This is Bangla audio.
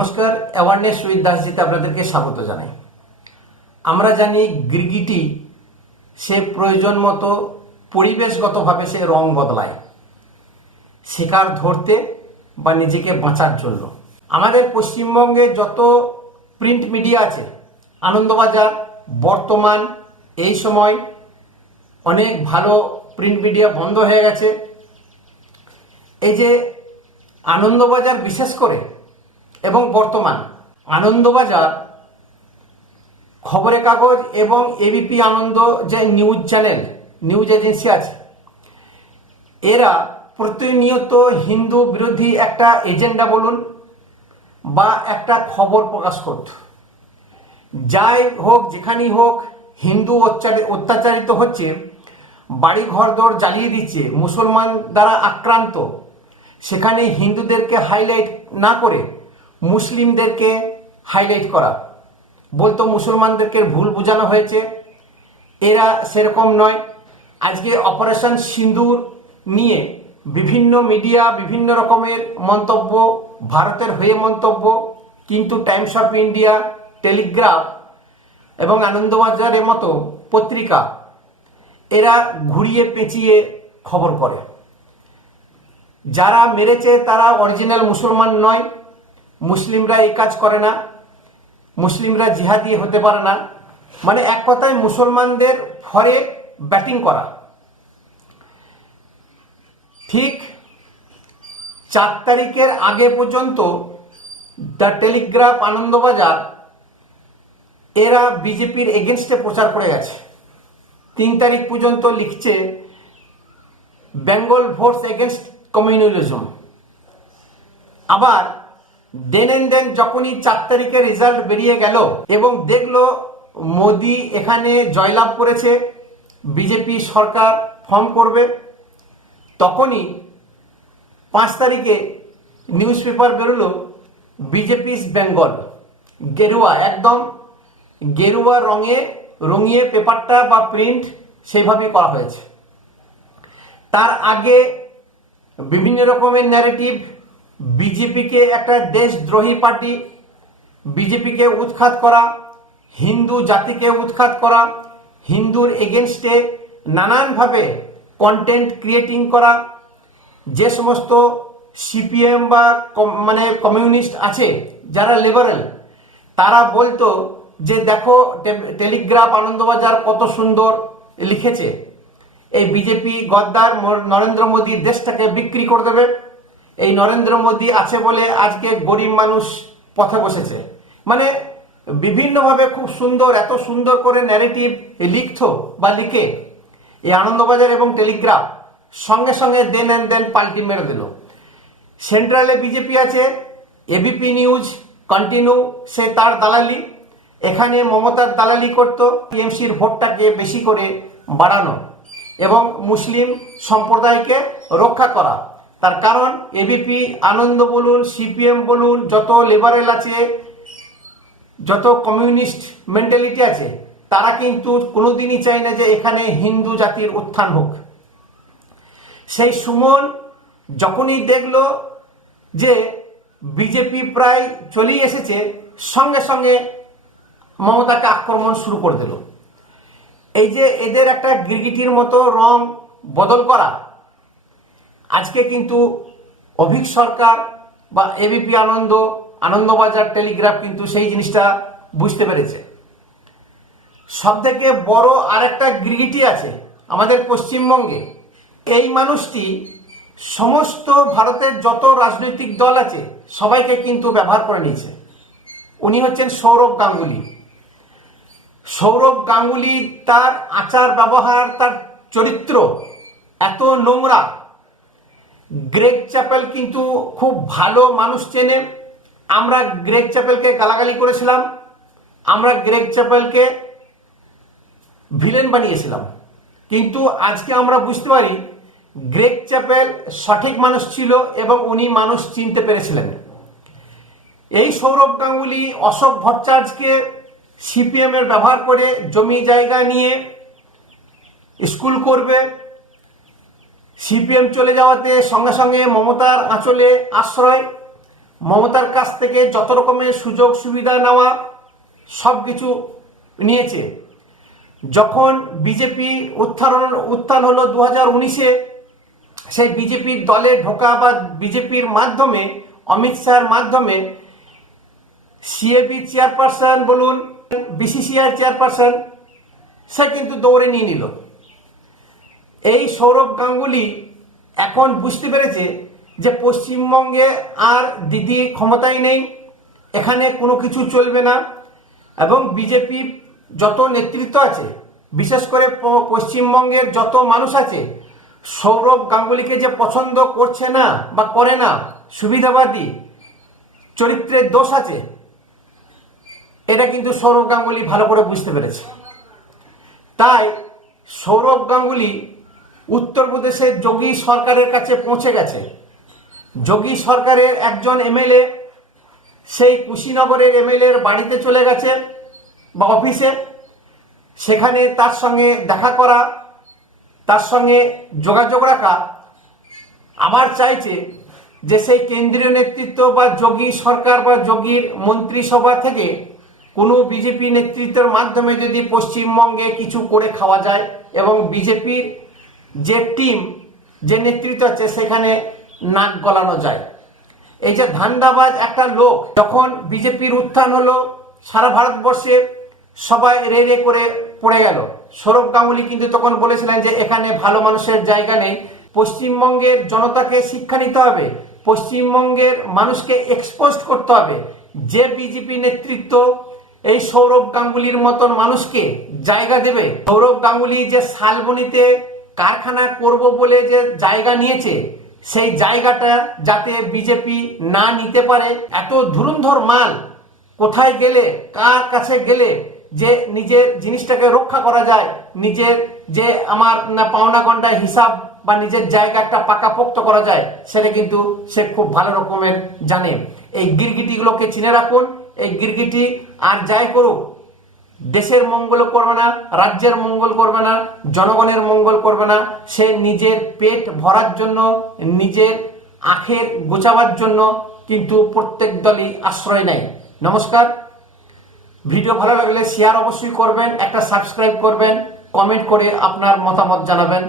নমস্কার, অ্যাওয়ারনেস উইথ দাসজিতে আপনাদেরকে স্বাগত জানাই। আমরা জানি গিরগিটি সে প্রয়োজন মতো পরিবেশগতভাবে সে রং বদলায় শিকার ধরতে বা নিজেকে বাঁচার জন্য। আমাদের পশ্চিমবঙ্গে যত প্রিন্ট মিডিয়া আছে, আনন্দবাজার, বর্তমান, এই সময় অনেক ভালো প্রিন্ট মিডিয়া বন্ধ হয়ে গেছে। এই যে আনন্দবাজার বিশেষ করে এবং বর্তমান, আনন্দবাজার খবরের কাগজ এবং এবিপি আনন্দ যে নিউজ চ্যানেল, নিউজ এজেন্সি আছে, এরা প্রতিনিয়ত হিন্দু বিরোধী একটা এজেন্ডা বলুন বা একটা খবর প্রকাশ করত। যাই হোক, যেখানেই হোক, হিন্দু অত্যাচারিত হচ্ছে, বাড়ি ঘরদোর জ্বালিয়ে দিচ্ছে, মুসলমান দ্বারা আক্রান্ত, সেখানে হিন্দুদেরকে হাইলাইট না করে মুসলিমদেরকে হাইলাইট করা, বলতো মুসলমানদেরকে ভুল বোঝানো হয়েছে। এরা সেরকম নয়। আজকে অপারেশন সিঁদুর নিয়ে বিভিন্ন মিডিয়া বিভিন্ন রকমের মন্তব্য, ভারতের হয়ে মন্তব্য, কিন্তু টাইমস অফ ইন্ডিয়া, টেলিগ্রাফ এবং আনন্দবাজারের মতো পত্রিকা এরা ঘুরিয়ে পেঁচিয়ে খবর করে। যারা মেরেছে তারা অরিজিনাল মুসলমান নয়, মুসলিমরা এই কাজ করে না, মুসলিমরা জিহাদি হতে পারে না, মানে এক কথায় মুসলমানদের ফরে ব্যাটিং করা। ঠিক 4 তারিখের আগে পর্যন্ত দ্য টেলিগ্রাফ, আনন্দবাজার এরা বিজেপির এগেনস্টে প্রচার করে গেছে। 3 তারিখ পর্যন্ত লিখছে বেঙ্গল ভোটস এগেনস্ট কমিউনালিজম। আবার দেন যখনই 4 তারিখের রেজাল্ট বেরিয়ে গেল এবং দেখলো মোদি এখানে জয়লাভ করেছে, বিজেপি সরকার ফর্ম করবে, তখনই 5 তারিখে নিউজ পেপার বেরোলো বিজেপিস বেঙ্গল, গেরুয়া, একদম গেরুয়া রঙে রঙিয়ে পেপারটা বা প্রিন্ট সেইভাবে করা হয়েছে। তার আগে বিভিন্ন রকমের ন্যারেটিভ, বিজেপিকে একটা দেশদ্রোহী পার্টি, বিজেপিকে উৎখাত করা, হিন্দু জাতিকে উৎখাত করা, হিন্দুর এগেনস্টে নানানভাবে কন্টেন্ট ক্রিয়েটিং করা। যে সমস্ত সিপিএম বা মানে কমিউনিস্ট আছে যারা লিবারেল, তারা বলতো যে দেখো টেলিগ্রাফ, আনন্দবাজার কত সুন্দর লিখেছে, এই বিজেপি গদ্দার নরেন্দ্র মোদী দেশটাকে বিক্রি করে দেবে, এই নরেন্দ্র মোদী আছে বলে আজকে গরিব মানুষ পথে বসেছে। মানে বিভিন্নভাবে খুব সুন্দর, এত সুন্দর করে ন্যারেটিভ লিখতো বা লিখে এই আনন্দবাজার এবং টেলিগ্রাফ সঙ্গে সঙ্গে দেন পাল্টি মেরে দিল। সেন্ট্রালে বিজেপি আছে, এবিপি নিউজ কন্টিনিউ সে তার দালালি, এখানে মমতার দালালি করতো টিএমসির ভোটটাকে বেশি করে বাড়ানো এবং মুসলিম সম্প্রদায়কে রক্ষা করা। তার কারণ এবিপি আনন্দ বলুন, সিপিএম বলুন, যত লিবারেল আছে, যত কমিউনিস্ট মেন্টালিটি আছে, তারা কিন্তু কোনোদিনই চায় না যে এখানে হিন্দু জাতির উত্থান হোক। সেই সুমন যখনই দেখলো যে বিজেপি প্রায় চলেই এসেছে, সঙ্গে সঙ্গে মমতাকে আক্রমণ শুরু করে দিল। এই যে এদের একটা গিরগিটির মতো রং বদল করা, আজকে কিন্তু অভিক সরকার বা এবিপি আনন্দ, আনন্দবাজার, টেলিগ্রাফ কিন্তু সেই জিনিসটা বুঝতে পেরেছে। সব থেকে বড় আরেকটা গিরগিটি আছে আমাদের পশ্চিমবঙ্গে। এই মানুষটি সমস্ত ভারতের যত রাজনৈতিক দল আছে সবাইকে কিন্তু ব্যবহার করে নিয়েছে। উনি হচ্ছেন সৌরভ গাঙ্গুলি। সৌরভ গাঙ্গুলি, তার আচার ব্যবহার, তার চরিত্র এত নোংরা। গ্রেগ চ্যাপেল কিন্তু খুব ভালো মানুষ চেনে। আমরা গ্রেগ চ্যাপেলকে গালাগালি করেছিলাম, আমরা গ্রেগ চ্যাপেলকে ভিলেন বানিয়েছিলাম, কিন্তু আজকে আমরা বুঝতে পারি গ্রেগ চ্যাপেল সঠিক মানুষ ছিল এবং উনি মানুষ চিনতে পেরেছিলেন। এই সৌরভ গাঙ্গুলি অশোক ভট্টাচার্যকে সিপিএম এর ব্যবহার করে জমি জায়গা নিয়ে স্কুল করবে, সিপিএম চলে যাওয়াতে সঙ্গে সঙ্গে মমতার আঁচলে আশ্রয়, মমতার কাছ থেকে যত রকমের সুযোগ সুবিধা নেওয়া সব কিছু নিয়েছে। যখন বিজেপি উত্থান হলো 2019-এ, সেই বিজেপির দলে ঢোকা বা বিজেপির মাধ্যমে, অমিত শাহের মাধ্যমে সিএবি চেয়ারপারসন বলুন, বিসিসিআই চেয়ারপারসন, সে কিন্তু দৌড়ে নিয়ে নিল। এই সৌরভ গাঙ্গুলি এখন বুঝতে পেরেছে যে পশ্চিমবঙ্গে আর দিদি ক্ষমতায় নেই, এখানে কোনো কিছু চলবে না, এবং বিজেপি যত নেতৃত্ব আছে, বিশেষ করে পশ্চিমবঙ্গের যত মানুষ আছে, সৌরভ গাঙ্গুলিকে যে পছন্দ করছে না বা করে না, সুবিধাবাদী, চরিত্রের দোষ আছে, এটা কিন্তু সৌরভ গাঙ্গুলি ভালো করে বুঝতে পেরেছে। তাই সৌরভ গাঙ্গুলি উত্তরপ্রদেশের যোগী সরকারের কাছে পৌঁছে গেছে। যোগী সরকারের একজন এমএলএ সেই কুশীনগরের এমএলএর বাড়িতে চলে গেছে বা অফিসে, সেখানে তার সঙ্গে দেখা করা, তার সঙ্গে যোগাযোগ রাখা। আবার চাইছে যে সেই কেন্দ্রীয় নেতৃত্ব বা যোগী সরকার বা যোগীর মন্ত্রিসভা থেকে কোনো বিজেপি নেতৃত্বের মাধ্যমে যদি পশ্চিমবঙ্গে কিছু করে খাওয়া যায় এবং বিজেপির যে টিম, যে নেতৃত্ব আছে, সেখানে নাক গলানো যায়। এই যে ধান্দাবাজ একটা লোক, যখন বিজেপির উত্থান হলো, সারা ভারতবর্ষে সবাই রে রে করে পড়ে গেল। সৌরভ গাঙ্গুলি কিন্তু তখন বলেছিলেন যে এখানে ভালো মানুষের জায়গা নেই, পশ্চিমবঙ্গের জনতাকে শিক্ষা নিতে হবে, পশ্চিমবঙ্গের মানুষকে এক্সপোজ করতে হবে। যে বিজেপি নেতৃত্ব এই সৌরভ গাঙ্গুলির মতন মানুষকে জায়গা দেবে, সৌরভ গাঙ্গুলি যে শালবনীতে কারখানা করব বলে যে জায়গা নিয়েছে, সেই জায়গাটা যাতে বিজেপি না নিতে পারে। এত ধুরন্ধর মাল কোথায় গেলে, কার কাছে গেলে যে নিজের জিনিসটাকে রক্ষা করা যায়, নিজের যে আমার না পাওনা গন্ডায় হিসাব বা নিজের জায়গা একটা পাকাপোক্ত করা যায়, সেটা কিন্তু সে খুব ভালো রকমের জানে। এই গিরগিটিগুলোকে চিনে রাখুন। এই গিরগিটি আর যাই করুক, দেশের মঙ্গল করবে না, রাজ্যের মঙ্গল করবে না, জনগণের মঙ্গল করবে না। সে নিজের পেট ভরার জন্য, নিজের আখের গোছাবার জন্য কিন্তু প্রত্যেক দলই আশ্রয় নেয়। নমস্কার। ভিডিও ভালো লাগলে শেয়ার অবশ্যই করবেন, একটা সাবস্ক্রাইব করবেন, কমেন্ট করে আপনার মতামত জানাবেন।